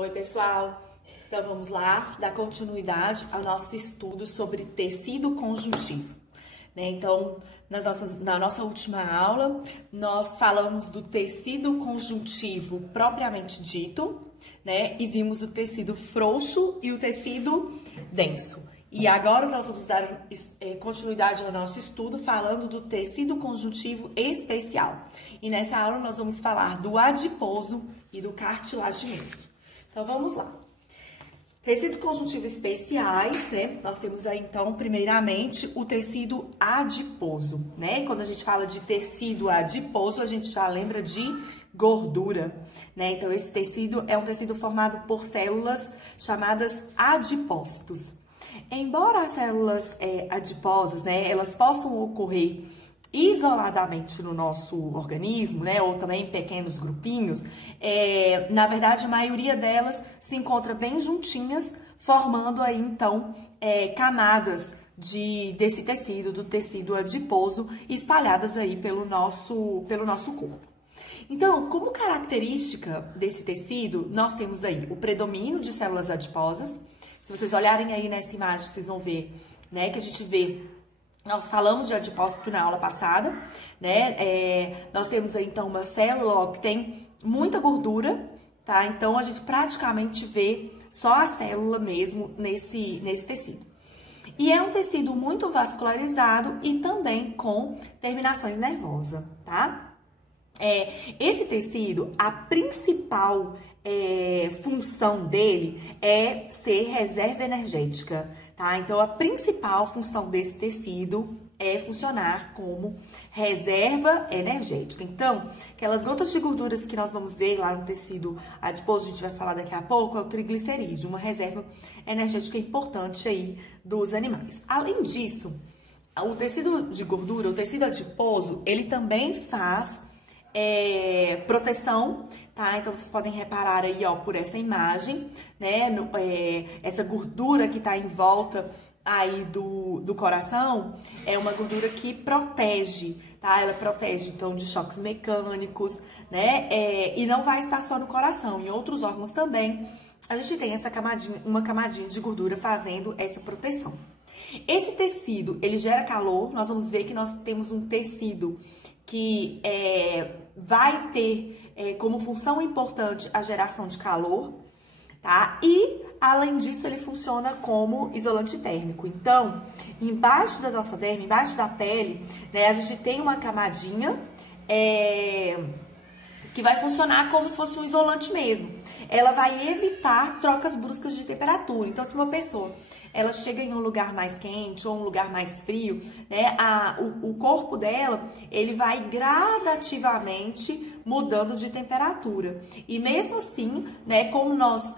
Oi, pessoal! Então, vamos lá dar continuidade ao nosso estudo sobre tecido conjuntivo, né? Então, na nossa última aula, nós falamos do tecido conjuntivo propriamente dito, né? E vimos o tecido frouxo e o tecido denso. E agora nós vamos dar continuidade ao nosso estudo falando do tecido conjuntivo especial. E nessa aula nós vamos falar do adiposo e do cartilaginoso. Então, vamos lá. Tecido conjuntivo especiais, né? Nós temos aí, então, primeiramente, o tecido adiposo, né? Quando a gente fala de tecido adiposo, a gente já lembra de gordura, né? Então, esse tecido é um tecido formado por células chamadas adipócitos. Embora as células adiposas, né, elas possam ocorrer isoladamente no nosso organismo, né, ou também em pequenos grupinhos, na verdade, a maioria delas se encontra bem juntinhas, formando aí, então, camadas desse tecido, do tecido adiposo, espalhadas aí pelo nosso corpo. Então, como característica desse tecido, nós temos aí o predomínio de células adiposas. Se vocês olharem aí nessa imagem, vocês vão ver, né, que a gente vê. Nós falamos de adipócito na aula passada, né? Nós temos aí, então, uma célula ó, que tem muita gordura, tá? Então, a gente praticamente vê só a célula mesmo nesse tecido. E é um tecido muito vascularizado e também com terminações nervosas, tá? Esse tecido, a principal função dele é ser reserva energética, tá? Então, a principal função desse tecido é funcionar como reserva energética. Então, aquelas gotas de gorduras que nós vamos ver lá no tecido adiposo, a gente vai falar daqui a pouco, é o triglicerídeo, uma reserva energética importante aí dos animais. Além disso, o tecido de gordura, o tecido adiposo, ele também faz proteção, tá? Então, vocês podem reparar aí, ó, por essa imagem, né? Essa gordura que tá em volta aí do coração é uma gordura que protege, tá? Ela protege, então, de choques mecânicos, né? E não vai estar só no coração, em outros órgãos também. A gente tem uma camadinha de gordura fazendo essa proteção. Esse tecido, ele gera calor. Nós vamos ver que nós temos um tecido que vai ter como função importante a geração de calor, tá? E, além disso, ele funciona como isolante térmico. Então, embaixo da nossa derme, embaixo da pele, né, a gente tem uma camadinha que vai funcionar como se fosse um isolante mesmo. Ela vai evitar trocas bruscas de temperatura. Então, se uma pessoa ela chega em um lugar mais quente ou um lugar mais frio, né, o corpo dela, ele vai gradativamente mudando de temperatura. E mesmo assim, né, como nós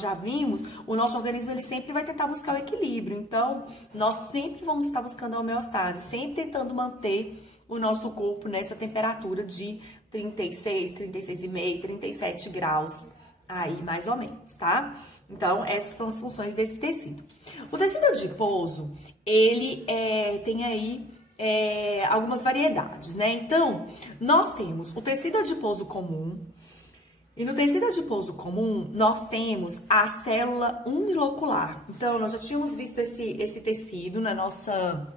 já vimos, o nosso organismo ele sempre vai tentar buscar o equilíbrio. Então, nós sempre vamos estar buscando a homeostase, sempre tentando manter o nosso corpo nessa temperatura de 36, 36,5, 37 graus. Aí, mais ou menos, tá? Então, essas são as funções desse tecido. O tecido adiposo, ele tem aí algumas variedades, né? Então, nós temos o tecido adiposo comum. E no tecido adiposo comum, nós temos a célula unilocular. Então, nós já tínhamos visto esse tecido na nossa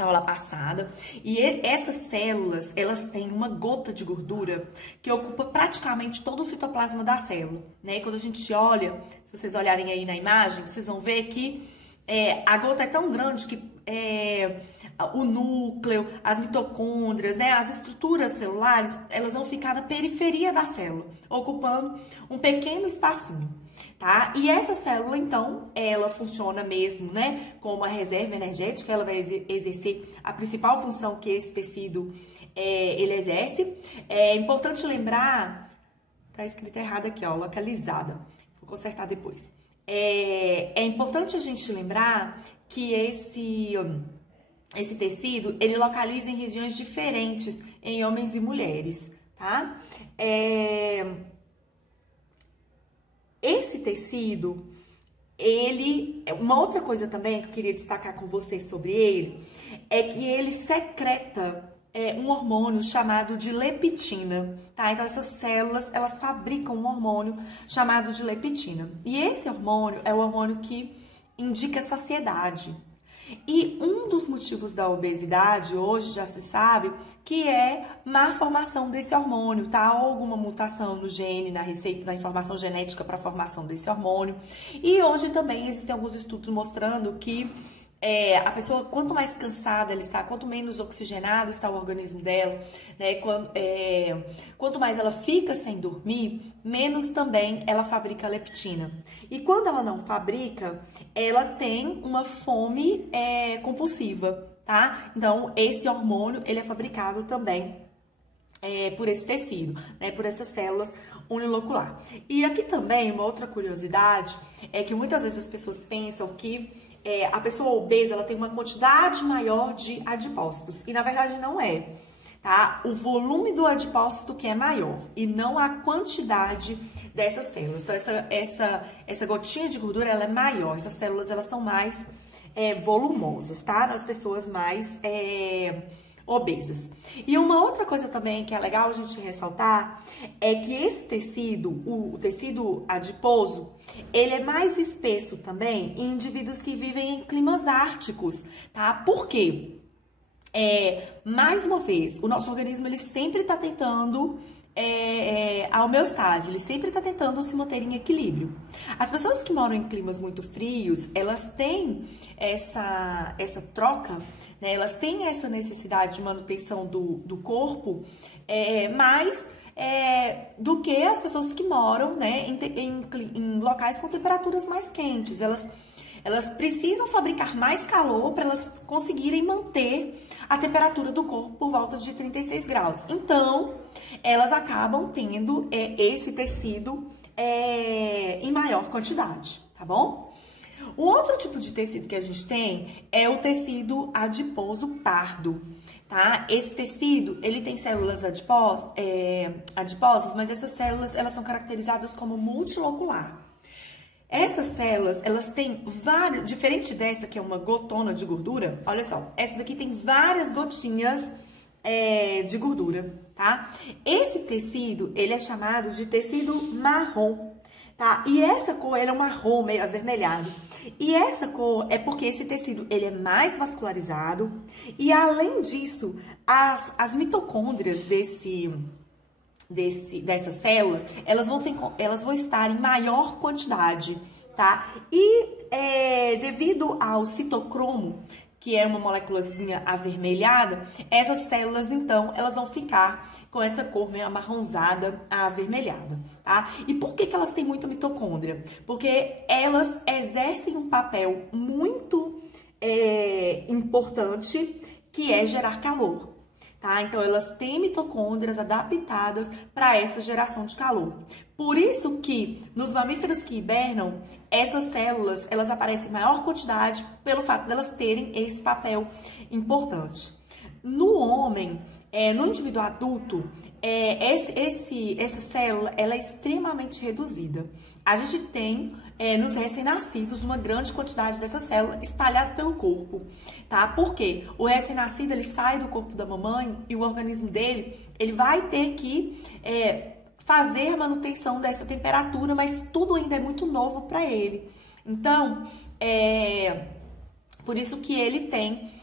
aula passada, e essas células, elas têm uma gota de gordura que ocupa praticamente todo o citoplasma da célula, né? Quando a gente olha, se vocês olharem aí na imagem, vocês vão ver que a gota é tão grande que o núcleo, as mitocôndrias, né, as estruturas celulares, elas vão ficar na periferia da célula, ocupando um pequeno espacinho. Tá? E essa célula, então, ela funciona mesmo, né, como uma reserva energética, ela vai exercer a principal função que esse tecido ele exerce. É importante lembrar, tá escrito errado aqui, ó, localizada, vou consertar depois. É importante a gente lembrar que esse tecido, ele localiza em regiões diferentes em homens e mulheres, tá? Esse tecido, uma outra coisa também que eu queria destacar com vocês sobre ele, é que ele secreta um hormônio chamado de leptina, tá? Então, essas células, elas fabricam um hormônio chamado de leptina. E esse hormônio é o hormônio que indica saciedade. E um dos motivos da obesidade, hoje já se sabe, que é má formação desse hormônio, tá? Ou alguma mutação no gene, na receita, na informação genética para a formação desse hormônio. E hoje também existem alguns estudos mostrando que a pessoa, quanto mais cansada ela está, quanto menos oxigenado está o organismo dela, né? Quanto mais ela fica sem dormir, menos também ela fabrica leptina. E quando ela não fabrica, ela tem uma fome compulsiva, tá? Então, esse hormônio, ele é fabricado também por esse tecido, né? Por essas células unilocular. E aqui também, uma outra curiosidade, é que muitas vezes as pessoas pensam que a pessoa obesa, ela tem uma quantidade maior de adipócitos. E, na verdade, não é, tá? O volume do adipócito que é maior e não a quantidade dessas células. Então, essa gotinha de gordura, ela é maior. Essas células, elas são mais volumosas, tá? Nas pessoas mais obesas. E uma outra coisa também que é legal a gente ressaltar é que esse tecido, o tecido adiposo, ele é mais espesso também em indivíduos que vivem em climas árticos, tá? Por quê? Mais uma vez, o nosso organismo, ele sempre está tentando a homeostase, ele sempre está tentando se manter em equilíbrio. As pessoas que moram em climas muito frios, elas têm essa troca, né? Elas têm essa necessidade de manutenção do corpo mais do que as pessoas que moram, né, em locais com temperaturas mais quentes. Elas precisam fabricar mais calor para elas conseguirem manter a temperatura do corpo por volta de 36 graus. Então, elas acabam tendo esse tecido em maior quantidade, tá bom? Um outro tipo de tecido que a gente tem é o tecido adiposo pardo, tá? Esse tecido, ele tem células adiposas, mas essas células, elas são caracterizadas como multilocular. Essas células, elas têm várias, diferente dessa que é uma gotona de gordura, olha só, essa daqui tem várias gotinhas de gordura, tá? Esse tecido, ele é chamado de tecido marrom, tá? E essa cor, ele é um marrom meio avermelhado. E essa cor é porque esse tecido, ele é mais vascularizado e, além disso, as mitocôndrias dessas células, elas vão estar em maior quantidade, tá? E devido ao citocromo, que é uma moléculazinha avermelhada, essas células, então, elas vão ficar com essa cor meio amarronzada, avermelhada, tá? E por que elas têm muita mitocôndria? Porque elas exercem um papel muito importante, que é gerar calor. Tá? Então, elas têm mitocôndrias adaptadas para essa geração de calor. Por isso que, nos mamíferos que hibernam, essas células, elas aparecem em maior quantidade pelo fato delas terem esse papel importante. No homem, no indivíduo adulto, essa célula, ela é extremamente reduzida. A gente tem, nos recém-nascidos, uma grande quantidade dessa célula espalhada pelo corpo, tá? Porque o recém-nascido, ele sai do corpo da mamãe e o organismo dele, ele vai ter que fazer a manutenção dessa temperatura, mas tudo ainda é muito novo para ele. Então, por isso que ele tem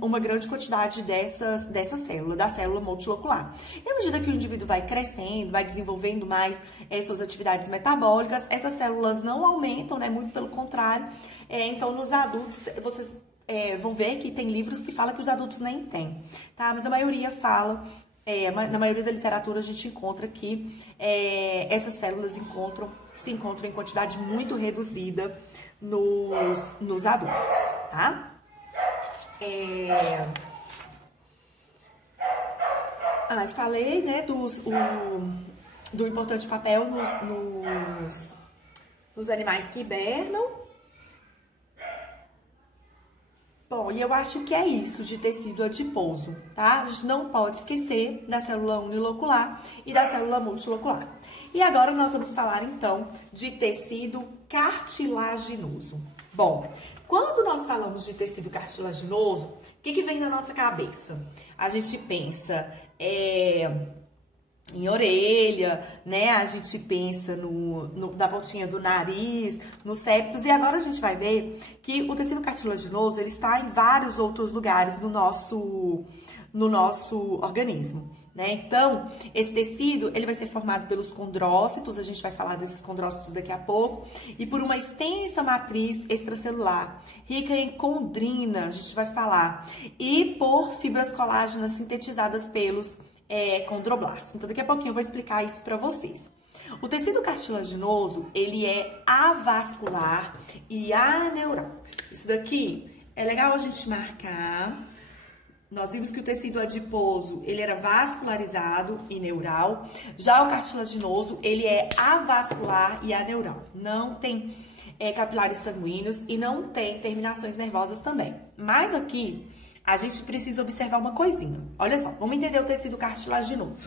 uma grande quantidade dessa célula, da célula multilocular. E à medida que o indivíduo vai crescendo, vai desenvolvendo mais suas atividades metabólicas, essas células não aumentam, né? Muito pelo contrário. Então, nos adultos, vocês vão ver que tem livros que falam que os adultos nem têm, tá? Mas a maioria fala, na maioria da literatura a gente encontra que essas células se encontram em quantidade muito reduzida nos adultos, tá? Falei, né, do importante papel nos animais que hibernam. Bom, e eu acho que é isso de tecido adiposo, tá? A gente não pode esquecer da célula unilocular e da célula multilocular. E agora nós vamos falar, então, de tecido cartilaginoso. Bom, quando nós falamos de tecido cartilaginoso, que vem na nossa cabeça? A gente pensa em orelha, né? A gente pensa na pontinha do nariz, nos septos. E agora a gente vai ver que o tecido cartilaginoso, ele está em vários outros lugares no nosso organismo, né? Então, esse tecido, ele vai ser formado pelos condrócitos, a gente vai falar desses condrócitos daqui a pouco, e por uma extensa matriz extracelular, rica em condrina, a gente vai falar, e por fibras colágenas sintetizadas pelos condroblastos. Então, daqui a pouquinho eu vou explicar isso para vocês. O tecido cartilaginoso, ele é avascular e aneural. Isso daqui é legal a gente marcar. Nós vimos que o tecido adiposo, ele era vascularizado e neural. Já o cartilaginoso, ele é avascular e aneural. Não tem capilares sanguíneos e não tem terminações nervosas também. Mas aqui, a gente precisa observar uma coisinha. Olha só, vamos entender o tecido cartilaginoso.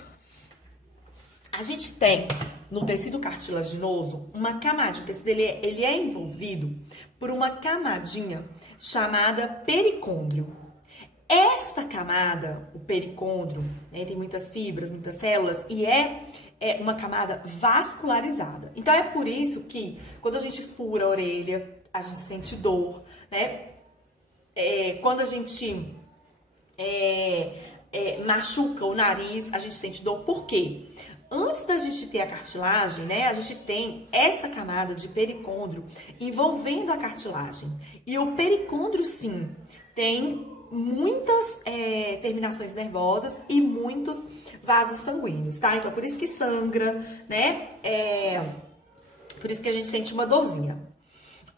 A gente tem no tecido cartilaginoso uma camadinha. O tecido ele é envolvido por uma camadinha chamada pericôndrio. Essa camada, o pericôndrio, né, tem muitas fibras, muitas células e é uma camada vascularizada. Então é por isso que quando a gente fura a orelha, a gente sente dor, né? Quando a gente machuca o nariz, a gente sente dor. Por quê? Antes da gente ter a cartilagem, né, a gente tem essa camada de pericôndrio envolvendo a cartilagem. E o pericôndrio, sim, tem muitas terminações nervosas e muitos vasos sanguíneos, tá? Então, por isso que sangra, né? Por isso que a gente sente uma dorzinha.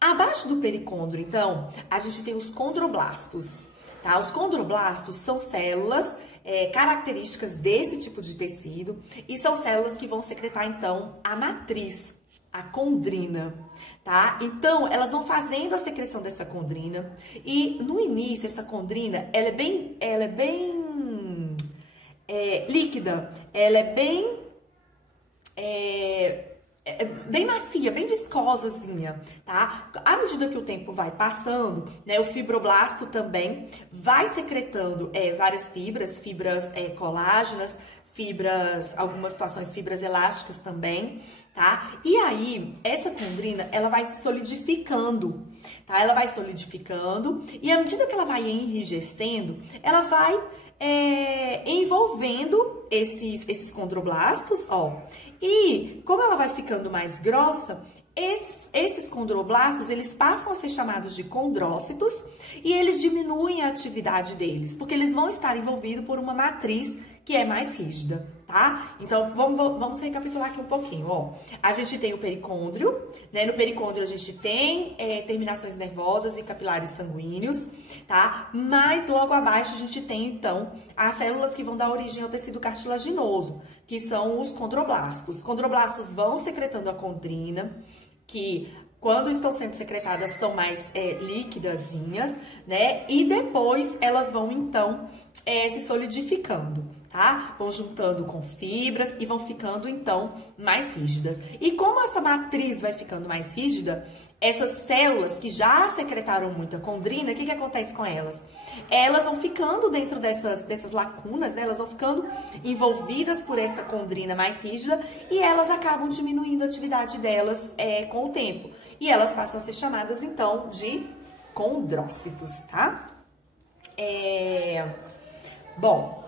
Abaixo do pericôndrio, então, a gente tem os condroblastos, tá? Os condroblastos são células características desse tipo de tecido e são células que vão secretar, então, a matriz, a condrina, tá? Então, elas vão fazendo a secreção dessa condrina e, no início, essa condrina, ela é bem líquida, ela é bem macia, bem viscosazinha, tá? À medida que o tempo vai passando, né, o fibroblasto também vai secretando várias fibras colágenas, algumas situações, fibras elásticas também, tá? E aí, essa condrina, ela vai se solidificando, tá? Ela vai solidificando e à medida que ela vai enrijecendo, ela vai envolvendo esses condroblastos, ó. E como ela vai ficando mais grossa, esses condroblastos, eles passam a ser chamados de condrócitos e eles diminuem a atividade deles, porque eles vão estar envolvidos por uma matriz que é mais rígida, tá? Então, vamos recapitular aqui um pouquinho, ó. A gente tem o pericôndrio, né? No pericôndrio a gente tem terminações nervosas e capilares sanguíneos, tá? Mas logo abaixo a gente tem, então, as células que vão dar origem ao tecido cartilaginoso, que são os condroblastos. Os condroblastos vão secretando a condrina, que quando estão sendo secretadas são mais líquidazinhas, né? E depois elas vão, então, se solidificando, tá? Vão juntando com fibras e vão ficando, então, mais rígidas. E como essa matriz vai ficando mais rígida, essas células que já secretaram muita condrina, o que acontece com elas? Elas vão ficando dentro dessas lacunas, né? Elas vão ficando envolvidas por essa condrina mais rígida e elas acabam diminuindo a atividade delas com o tempo. E elas passam a ser chamadas, então, de condrócitos, tá? Bom,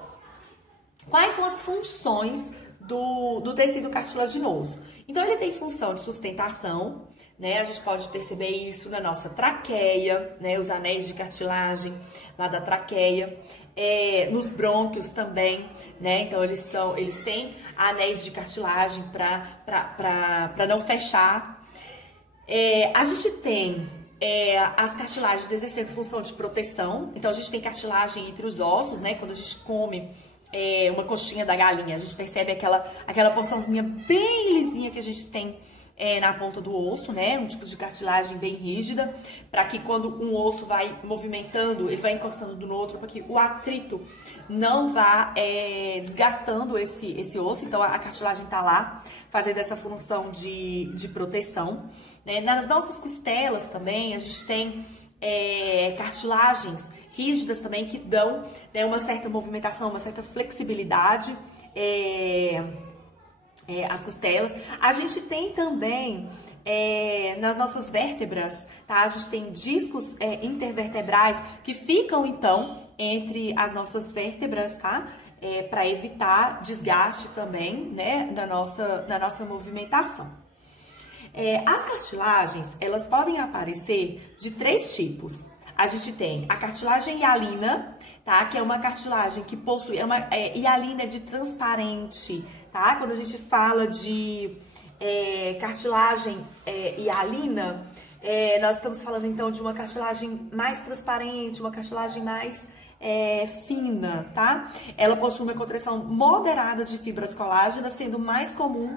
quais são as funções do tecido cartilaginoso? Então, ele tem função de sustentação, né? A gente pode perceber isso na nossa traqueia, né? Os anéis de cartilagem lá da traqueia, nos brônquios também, né? Então, eles têm anéis de cartilagem para não fechar. A gente tem as cartilagens exercendo função de proteção. Então, a gente tem cartilagem entre os ossos, né? Quando a gente come uma coxinha da galinha, a gente percebe aquela porçãozinha bem lisinha que a gente tem na ponta do osso, né? Um tipo de cartilagem bem rígida, para que quando um osso vai movimentando, ele vai encostando no outro, para que o atrito não vá desgastando esse osso. Então, a cartilagem tá lá, fazendo essa função de proteção. Nas nossas costelas também, a gente tem cartilagens rígidas também, que dão, né, uma certa movimentação, uma certa flexibilidade às costelas. A gente tem também nas nossas vértebras, tá? A gente tem discos intervertebrais que ficam, então, entre as nossas vértebras, tá? Para evitar desgaste também, né, na nossa movimentação. As cartilagens, elas podem aparecer de 3 tipos. A gente tem a cartilagem hialina, tá? Que é uma cartilagem que possui, hialina de transparente, tá? Quando a gente fala de cartilagem hialina, nós estamos falando então de uma cartilagem mais transparente, uma cartilagem mais fina, tá? Ela possui uma contração moderada de fibras colágenas, sendo mais comum,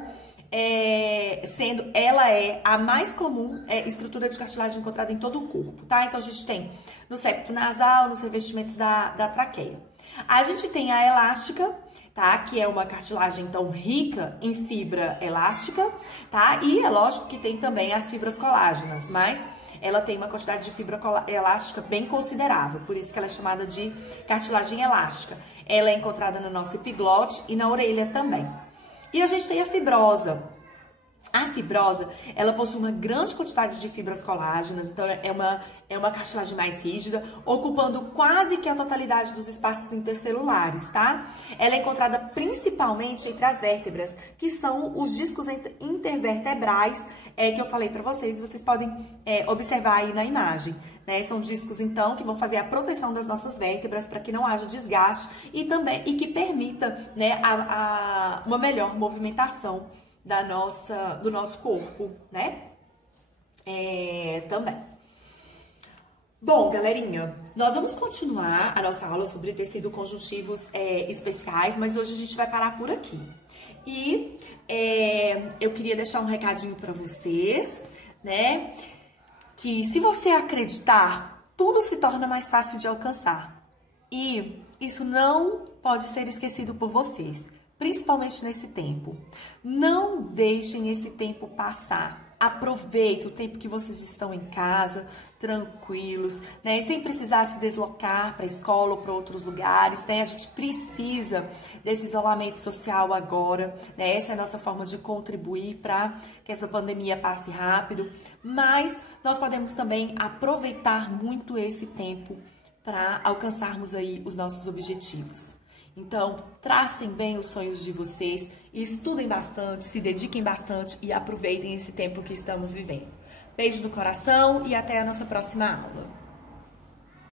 ela é a mais comum estrutura de cartilagem encontrada em todo o corpo, tá? Então a gente tem no septo nasal, nos revestimentos da traqueia. A gente tem a elástica, tá? Que é uma cartilagem, então, rica em fibra elástica, tá? E é lógico que tem também as fibras colágenas, mas ela tem uma quantidade de fibra elástica bem considerável, por isso que ela é chamada de cartilagem elástica. Ela é encontrada no nosso epiglote e na orelha também. E a gente tem a fibrosa. A fibrosa, ela possui uma grande quantidade de fibras colágenas, então é uma cartilagem mais rígida, ocupando quase que a totalidade dos espaços intercelulares, tá? Ela é encontrada principalmente entre as vértebras, que são os discos intervertebrais que eu falei pra vocês, vocês podem observar aí na imagem, né? São discos, então, que vão fazer a proteção das nossas vértebras para que não haja desgaste e que permita, né, uma melhor movimentação do nosso corpo, né? Também. Bom, galerinha, nós vamos continuar a nossa aula sobre tecido conjuntivos especiais, mas hoje a gente vai parar por aqui. E eu queria deixar um recadinho para vocês, né? Que se você acreditar, tudo se torna mais fácil de alcançar. E isso não pode ser esquecido por vocês, principalmente nesse tempo. Não deixem esse tempo passar. Aproveitem o tempo que vocês estão em casa, tranquilos, né? Sem precisar se deslocar para a escola ou para outros lugares, né? A gente precisa desse isolamento social agora, né? Essa é a nossa forma de contribuir para que essa pandemia passe rápido, mas nós podemos também aproveitar muito esse tempo para alcançarmos aí os nossos objetivos. Então, tracem bem os sonhos de vocês, estudem bastante, se dediquem bastante e aproveitem esse tempo que estamos vivendo. Beijo no coração e até a nossa próxima aula.